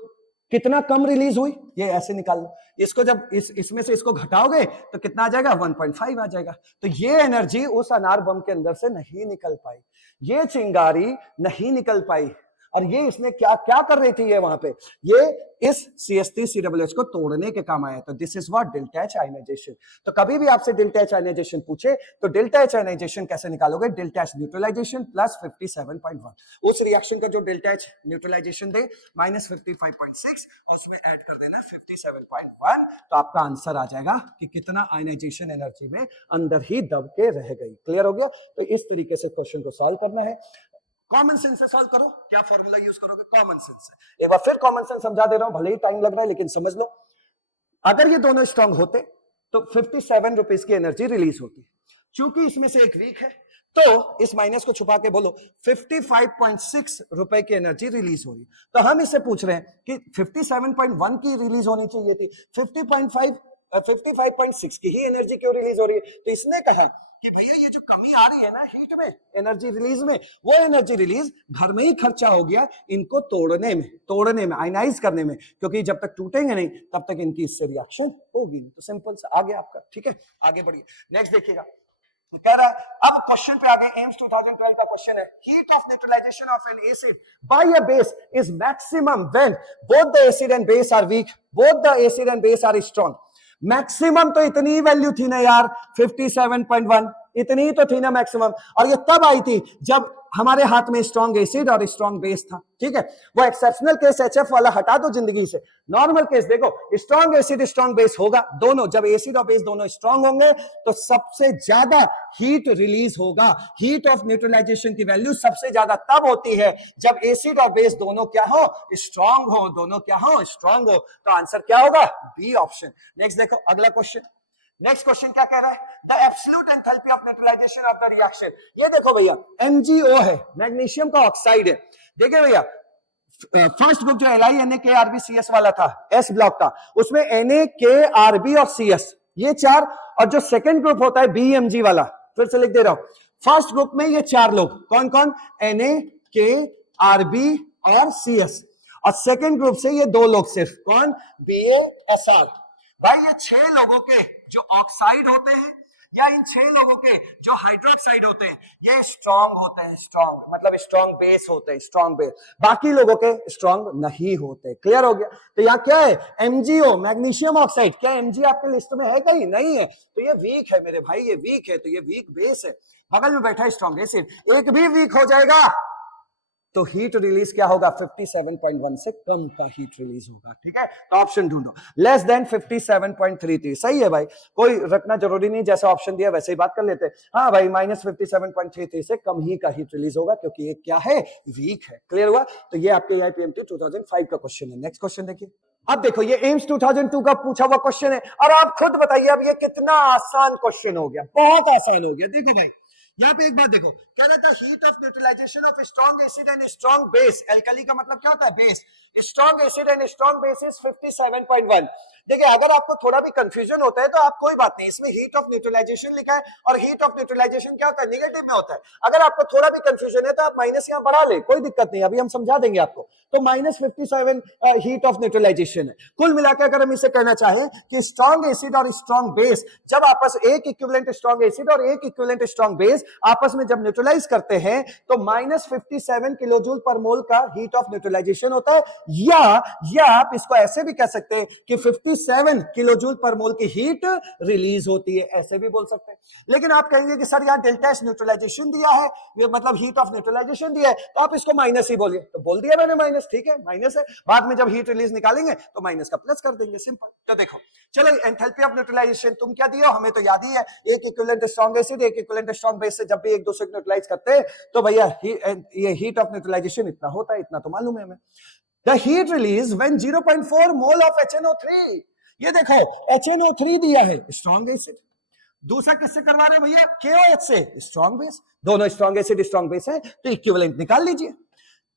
कितना कम रिलीज हुई ये ऐसे निकाल लो, इसको जब इसमें से इसको घटाओगे तो कितना आ जाएगा, 1.5 आ जाएगा। तो ये एनर्जी उस अनार बम के अंदर से नहीं निकल पाई, ये चिंगारी नहीं निकल पाई। और ये इसने क्या क्या कर रही थी ये वहां पे, ये इस CH3COOH को तोड़ने के काम आया। तो this is what delta H ionisation. तो कभी भी आपसे डेल्टा H आयनाइजेशन पूछे तो डेल्टा H आयनाइजेशन कैसे निकालोगे, डेल्टा H न्यूट्रलाइजेशन प्लस 57.1, उस रिएक्शन का जो डेल्टा H न्यूट्रलाइजेशन दे माइनस 55.6 और उसमें ऐड कर देना 57.1, तो आपका आंसर आ जाएगा कि कितना आयनाइजेशन एनर्जी में अंदर ही दब के रह गई। क्लियर हो गया? तो इस तरीके से क्वेश्चन को सॉल्व करना है। कॉमन सेंस से सॉल्व करो। क्या फॉर्मूला यूज करोगे? कॉमन सेंस से। एक बार फिर कॉमन सेंस समझा दे रहा हूं, भले ही टाइम लग रहा है लेकिन समझ लो। अगर ये दोनों स्ट्रांग होते तो 57 रुपीज की एनर्जी रिलीज होती। चूंकि इसमें से एक वीक है तो इस माइनस को छुपा के बोलो 55.6 रुपए की एनर्जी रिलीज हो रही। तो हम इससे पूछ रहे हैं कि 57.1 की रिलीज होनी चाहिए थी, 55.6 की ही एनर्जी क्यों रिलीज हो रही है? तो इसने कहा कि भैया ये जो कमी आ रही है ना हीट में, एनर्जी रिलीज में, वो एनर्जी रिलीज घर में ही खर्चा हो गया इनको तोड़ने में आयनाइज करने में, क्योंकि जब तक टूटेंगे नहीं तब तक इनकी इससे रिएक्शन होगी नहीं। तो सिंपल सा आगे आपका, ठीक है, आगे बढ़िए। नेक्स्ट देखिएगा, कह रहा है, अब क्वेश्चन पे आगे, एम्स 2012 का क्वेश्चन है, heat of neutralisation of an acid by a base is maximum when both the acid and base are weak, both the acid and base are strong. Maximum तो इतनी वैल्यू थी ना यार 57.1, इतनी तो थी ना मैक्सिमम, और ये तब आई थी जब हमारे हाथ में स्ट्रॉन्ग एसिड और स्ट्रॉन्ग बेस था। ठीक है, वो एक्सेप्शनल केस HF वाला हटा दो जिंदगी से, नॉर्मल केस देखो, स्ट्रॉन्ग एसिड स्ट्रॉन्ग बेस होगा, दोनों जब एसिड और बेस दोनों स्ट्रॉन्ग होंगे तो सबसे ज्यादा हीट रिलीज होगा। हीट ऑफ न्यूट्रलाइजेशन की वैल्यू सबसे ज्यादा तब होती है जब एसिड और बेस दोनों क्या हो, स्ट्रॉन्ग हो, दोनों क्या हो, स्ट्रॉन्ग हो। तो आंसर क्या होगा? B option. नेक्स्ट देखो अगला क्वेश्चन, नेक्स्ट क्वेश्चन क्या कह रहा है, the absolute enthalpy of neutralisation of the reaction. ये देखो भैया, MgO है, मैग्नीशियम का ऑक्साइड है। देखिए भैया, फर्स्ट ग्रुप जो LiNaKRbCS वाला था, S ब्लॉक था, उसमें NaKRb और CS ये चार, और जो सेकंड ग्रुप होता है BMG वाला, फिर से लिख दे रहा हूं, फर्स्ट ग्रुप में ये चार लोग कौन कौन, NaKRb और CS, और सेकंड ग्रुप से ये दो लोग सिर्फ कौन, BASR। भाई ये 6 लोगों के जो ऑक्साइड होते हैं या इन 6 लोगों के जो हाइड्रोक्साइड होते हैं ये स्ट्रॉन्ग होते हैं, स्ट्रॉन्ग मतलब स्ट्रॉन्ग बेस होते हैं, स्ट्रॉन्ग बेस, बाकी लोगों के स्ट्रॉन्ग नहीं होते। क्लियर हो गया? तो यहाँ क्या है, MgO मैग्नीशियम ऑक्साइड, क्या Mg आपके लिस्ट में है? कहीं नहीं है, तो ये वीक है मेरे भाई, ये वीक है, तो ये वीक बेस है। बगल में बैठा है स्ट्रॉन्ग एसिड, एक भी वीक हो जाएगा तो हीट रिलीज क्या होगा, 57.1 से कम का हीट रिलीज होगा। ठीक है, तो ऑप्शन ढूंढो, लेस देन 57.33। सही है भाई, कोई रखना जरूरी नहीं, जैसा ऑप्शन दिया वैसे ही बात कर लेते। हाँ भाई, माइनस 57.33 से कम ही का हीट रिलीज होगा क्योंकि ये क्या है, वीक है। क्लियर हुआ? तो ये आपके AIPMT 2005 का क्वेश्चन है। नेक्स्ट क्वेश्चन देखिए, अब देखो ये एम्स 2002 का पूछा हुआ क्वेश्चन है, और आप खुद बताइए अब ये कितना आसान क्वेश्चन हो गया, बहुत आसान हो गया। देखो भाई यहाँ पे एक बात देखो, कह रहा था heat of neutralisation of strong acid and strong base, alkali का मतलब क्या होता है, base, strong acid and strong base is 57.1। देखिए अगर आपको थोड़ा भी कंफ्यूजन होता है तो आप कोई बात नहीं, इसमें हीट ऑफ न्यूट्रलाइजेशन लिखा है, और हीट ऑफ न्यूट्रलाइजेशन क्या होता है, नेगेटिव में होता है। अगर आपको थोड़ा भी कंफ्यूजन है तो आप माइनस यहाँ बढ़ा ले, कोई दिक्कत नहीं, अभी हम समझा देंगे आपको। तो माइनस 57 हीट ऑफ न्यूट्रलाइजेशन है। कुल मिलाकर अगर हम इसे कहना चाहें कि स्ट्रॉन्ग एसिड और स्ट्रॉन्ग बेस जब आपस, एक इक्विवेलेंट स्ट्रॉन्ग एसिड और एक इक्विवेलेंट स्ट्रॉन्ग बेस आपस में जब न्यूट्रलाइज करते हैं तो माइनस 57 किलोजूल पर मोल का हीट ऑफ न्यूट्रलाइजेशन होता है, या आप इसको ऐसे भी कह सकते हैं कि 57 किलोजूल पर मोल की हीट रिलीज होती है, ऐसे भी बोल सकते हैं। लेकिन आप कहेंगे कि सर यहाँ डेल्टा एच न्यूट्रलाइजेशन दिया है, मतलब हीट ऑफ न्यूट्रलाइजेशन दिया है, तो आप इसको माइनस ही बोलिए। तो बोल दिया मैंने माइनस, ठीक है माइनस है, बाद में जब हीट रिलीज निकालेंगे तो माइनस का प्लस कर देंगे, सिंपल। तो देखो चलो, एंथैल्पी ऑफ न्यूट्रलाइजेशन तुम क्या दिया, हमें तो याद ही है, एक इक्विवेलेंट स्ट्रॉन्ग एसिड एक इक्विवेलेंट स्ट्रॉन्ग बेस से जब भी एक दूसरे को न्यूट्रलाइज करते हैं तो भैया ये हीट ऑफ न्यूट्रलाइजेशन इतना होता है, इतना तो मालूम है हमें। The heat release when 0.4 mole of HNO3, ये देखो HNO3 दिया है, स्ट्रॉन्ग एसिड, दूसरा किससे करवा रहे हैं भैया, KOH से, स्ट्रॉन्ग बेस, दोनों स्ट्रॉन्ग एसिड स्ट्रॉन्ग बेस है, तो इक्विवेलेंट निकाल लीजिए।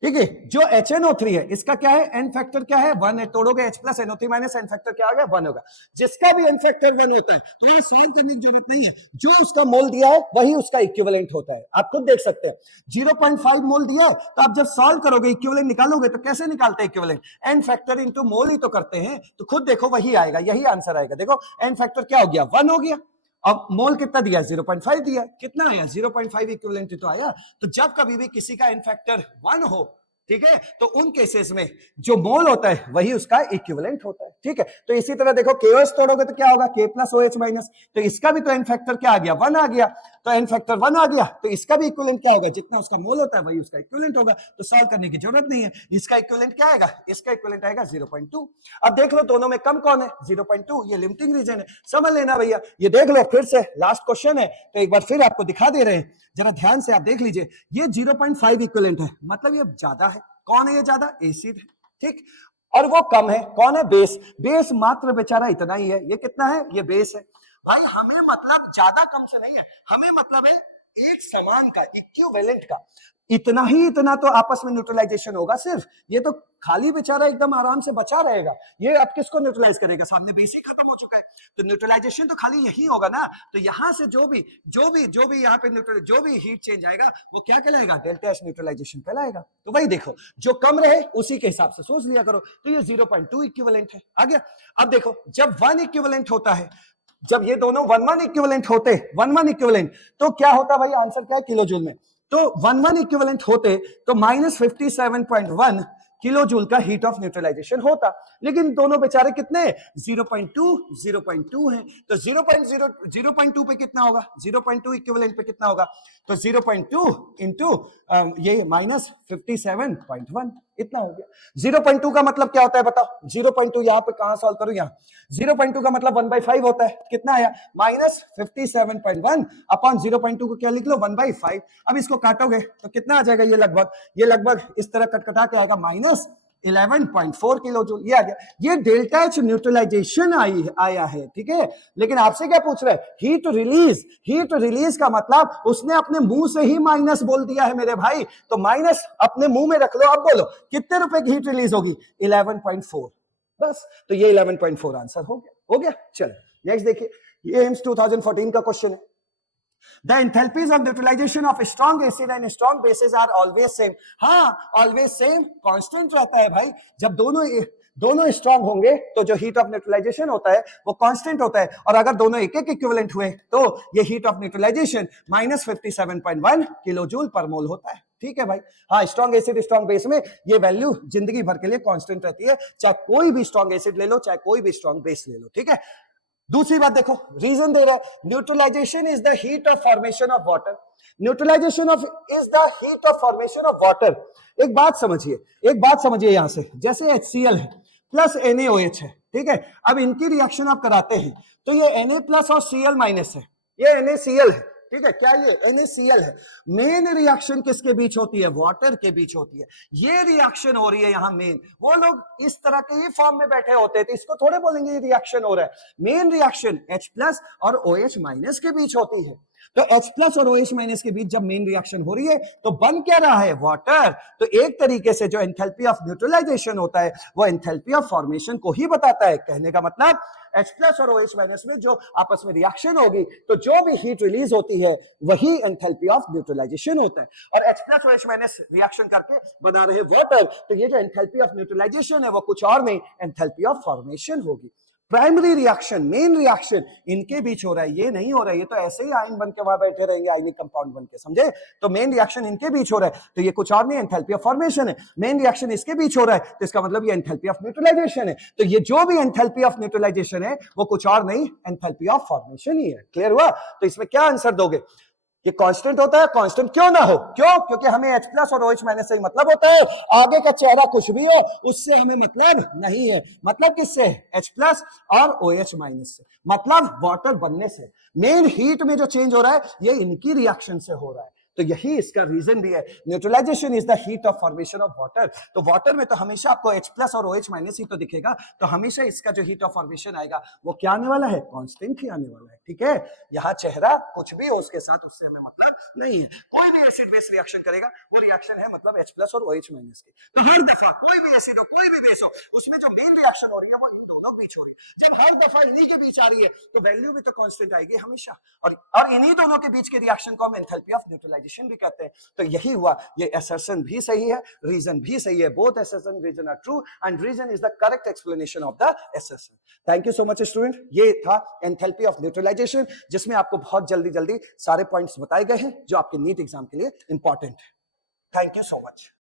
ठीक है, जो HNO3 है इसका क्या है, एन फैक्टर क्या है, 1 है, तोड़ोगे H plus NO3 minus N factor क्या आ गया, 1 होगा। जिसका भी एन फैक्टर 1 होता है तो ये सॉल्व करने की जरूरत नहीं है, जो उसका मोल दिया है वही उसका इक्विवेलेंट होता है। आप खुद देख सकते हैं 0.5 मोल दिया है, तो आप जब सॉल्व करोगे इक्विवेलेंट निकालोगे तो कैसे निकालते हैं equivalent, N factor into mole ही तो करते हैं, तो खुद देखो वही आएगा, यही आंसर आएगा। देखो एन फैक्टर क्या हो गया, 1 हो गया, अब मोल कितना दिया, 0.5 दिया, कितना आया 0.5 इक्विवेलेंट तो आया। तो जब कभी भी किसी का एन फैक्टर 1 हो ठीक है। तो उन केसेस में जो मोल होता है वही उसका इक्विवेलेंट होता है, ठीक है। तो इसी तरह देखो KOH तोड़ोगे तो क्या होगा, K प्लस OH माइनस, तो इसका भी तो एन फैक्टर क्या आ गया, 1 आ गया, तो एन फैक्टर 1 आ गया, तो इसका भी इक्विवेलेंट क्या होगा, जितना उसका मोल होता है वही उसका इक्विवेलेंट होगा, तो सॉल्व करने की जरूरत नहीं है। इसका इक्विवेलेंट क्या आएगा, इसका इक्विवेलेंट आएगा 0.2। अब देख लो दोनों में कम कौन है, 0.2, ये लिमिटिंग रीजन है, समझ लेना भैया। ये देख लो फिर से लास्ट क्वेश्चन है, तो एक बार फिर आपको दिखा दे रहे हैं, जरा ध्यान से आप देख लीजिए। ये 0.5 इक्विवेलेंट है, मतलब ये ज्यादा है। कौन है ये ज्यादा, एसिड है, ठीक। और वो कम है, कौन है, बेस। बेस मात्र बेचारा इतना ही है, ये कितना है, ये बेस है। भाई हमें मतलब ज्यादा कम से नहीं है, हमें मतलब है एक समान का, इक्विवेलेंट का, इतना ही, इतना तो आपस में न्यूट्रलाइजेशन होगा सिर्फ। ये तो खाली बेचारा एकदम आराम से बचा रहेगा, ये अब किसको न्यूट्रलाइज करेगा, सामने बेस ही खत्म हो चुका है, तो न्यूट्रलाइजेशन तो खाली यही होगा ना। तो यहां से जो भी यहाँ पे न्यूट्रल, जो भी हीट चेंज आएगा वो क्या कहलाएगा, डेल्टा एच न्यूट्रलाइजेशन कहलाएगा। तो वही देखो, जो कम रहे उसी के हिसाब से सोच लिया करो। तो ये 0.2 इक्विवेलेंट है, आ गया। अब देखो जब 1 इक्विवेलेंट होता है, जब ये दोनों 1-1 इक्विवेलेंट होते, 1-1 इक्विवेलेंट, तो क्या होता भाई, आंसर क्या है, किलो जूल में। तो 1-1 इक्विवेलेंट होते तो -57.1 किलो जूल का हीट ऑफ न्यूट्रलाइजेशन होता, लेकिन दोनों बेचारे कितने, 0.2 है, तो 0.2 पे कितना होगा, 0.2 इक्विवेलेंट पे कितना होगा, तो 0.2 इंटू ये -57.1, इतना हो गया। 0.2 का मतलब क्या होता है बताओ, 0.2 यहां पे कहां सॉल्व करूं, यहां 0.2 का मतलब 1/5 होता है, कितना आया, -57.1 अपॉन 0.2 को क्या लिख लो, 1/5। अब इसको काटोगे तो कितना आ जाएगा, ये लगभग इस तरह कटकटा के आएगा, -11.4 किलो जूल, ये आ गया। ये डेल्टा एच न्यूट्रलाइजेशन आया है, ठीक है। लेकिन आपसे क्या पूछ रहा है, हीट रिलीज का मतलब उसने अपने मुंह से ही माइनस बोल दिया है मेरे भाई, तो माइनस अपने मुंह में रख लो। अब बोलो कितने रुपए की हीट रिलीज होगी, 11.4, बस। तो ये 11.4 आंसर हो गया। चलो नेक्स्ट देखिए, ये एम्स 2014 का क्वेश्चन है। The enthalpies of neutralization of strong acid and strong bases are always same. हाँ, always same, constant रहता है भाई। जब दोनों स्ट्रांग होंगे तो जो हीट ऑफ न्यूट्रलाइजेशन होता है वो कांस्टेंट होता है, और अगर दोनों एक इक्विवेलेंट हुए तो ये heat of neutralization -57.1 kilo joule per mole होता है, ठीक है भाई। हाँ, स्ट्रॉन्ग एसिड स्ट्रॉन्ग बेस में ये वैल्यू जिंदगी भर के लिए कांस्टेंट रहती है, चाहे कोई भी स्ट्रॉन्ग एसिड ले लो, चाहे कोई भी स्ट्रॉन्ग बेस ले लो, ठीक है। दूसरी बात देखो, रीजन दे रहा है, neutralisation is the heat of formation of water, neutralisation of is the heat of formation of water. एक बात समझिए यहां से, जैसे HCl है प्लस NaOH है, ठीक है। अब इनकी रिएक्शन आप कराते हैं तो ये Na प्लस और Cl माइनस है, ये NaCl है, ठीक है। क्या ये NaCl है। मेन रिएक्शन किसके बीच होती है, वाटर के बीच होती है। ये रिएक्शन हो रही है यहाँ मेन, वो लोग इस तरह के ही फॉर्म में बैठे होते हैं तो इसको थोड़े बोलेंगे ये रिएक्शन हो रहा है। मेन रिएक्शन H प्लस और OH माइनस के बीच होती है। तो H प्लस और OH माइनस के बीच जब मेन रिएक्शन हो रही है तो बन क्या रहा है, वाटर। तो एक तरीके से जो एंथैल्पी ऑफ न्यूट्रलाइजेशन होता है वो एंथैल्पी ऑफ फॉर्मेशन को ही बताता है। कहने का मतलब H प्लस और OH माइनस में जो आपस में रिएक्शन होगी तो जो भी हीट रिलीज होती है वही एंथैल्पी ऑफ न्यूट्रलाइजेशन होता है। और H प्लस और OH माइनस रिएक्शन करके बना रहे वाटर, तो ये जो एंथैल्पी ऑफ न्यूट्रलाइजेशन है वो कुछ और नहीं, एंथैल्पी ऑफ फॉर्मेशन होगी। प्राइमरी रिएक्शन, मेन रिएक्शन इनके बीच हो रहा है, ये नहीं हो रहा है, ये तो ऐसे ही आयन बन के वहां बैठे रहेंगे, आयनिक कंपाउंड बन के, समझे। तो मेन रिएक्शन इनके बीच हो रहा है तो ये कुछ और नहीं, एंथैल्पी ऑफ फॉर्मेशन है। मेन रिएक्शन इसके बीच हो रहा है तो इसका मतलब ये एंथैल्पी ऑफ न्यूट्रलाइजेशन है। तो ये जो भी एंथैल्पी ऑफ न्यूट्रलाइजेशन है वो कुछ और नहीं, एंथैल्पी ऑफ फॉर्मेशन ही है। क्लियर हुआ। तो इसमें क्या आंसर दोगे, ये कांस्टेंट होता है, कांस्टेंट क्यों ना हो, क्यों, क्योंकि हमें H प्लस और OH माइनस से ही मतलब होता है, आगे का चेहरा कुछ भी हो उससे हमें मतलब नहीं है। मतलब किससे, H प्लस और OH माइनस से, मतलब वाटर बनने से। मेन हीट में जो चेंज हो रहा है ये इनकी रिएक्शन से हो रहा है, तो यही इसका रीजन भी है। Neutralisation is the heat of formation of water. तो वाटर में तो हमेशा आपको H प्लस और OH माइनस ही तो दिखेगा, तो हमेशा इसका जो हीट ऑफ फॉर्मेशन आएगा वो क्या आने वाला है, कांस्टेंट ही आने वाला है, ठीक है। यहाँ चेहरा कुछ भी हो उसके साथ, उससे हमें मतलब नहीं है। कोई भी एसिड बेस रिएक्शन करेगा वो रिएक्शन है मतलब H प्लस और OH माइनस की। तो हर दफा कोई भी एसिड हो, कोई भी बेस हो, उसमें जो मेन रिएक्शन हो रही है वो इन दोनों बीच हो रही है। जब हर दफा इन्हीं के बीच आ रही है तो वैल्यू भी तो कांस्टेंट आएगी हमेशा, और इन्हीं दोनों के बीच के रिएक्शन को हम एंथैल्पी ऑफ न्यूट्रलाइजेशन भी कहते हैं। तो यही हुआ, ये assertion भी सही है, रीजन भी सही है। Both assertion reason are true and reason is the correct explanation of the assertion। Thank you so much student. ये था एंथैल्पी ऑफ न्यूट्रलाइजेशन, जिसमें आपको बहुत जल्दी सारे पॉइंट्स बताए गए हैं जो आपके नीट एग्जाम के लिए इंपॉर्टेंट है। Thank you so much.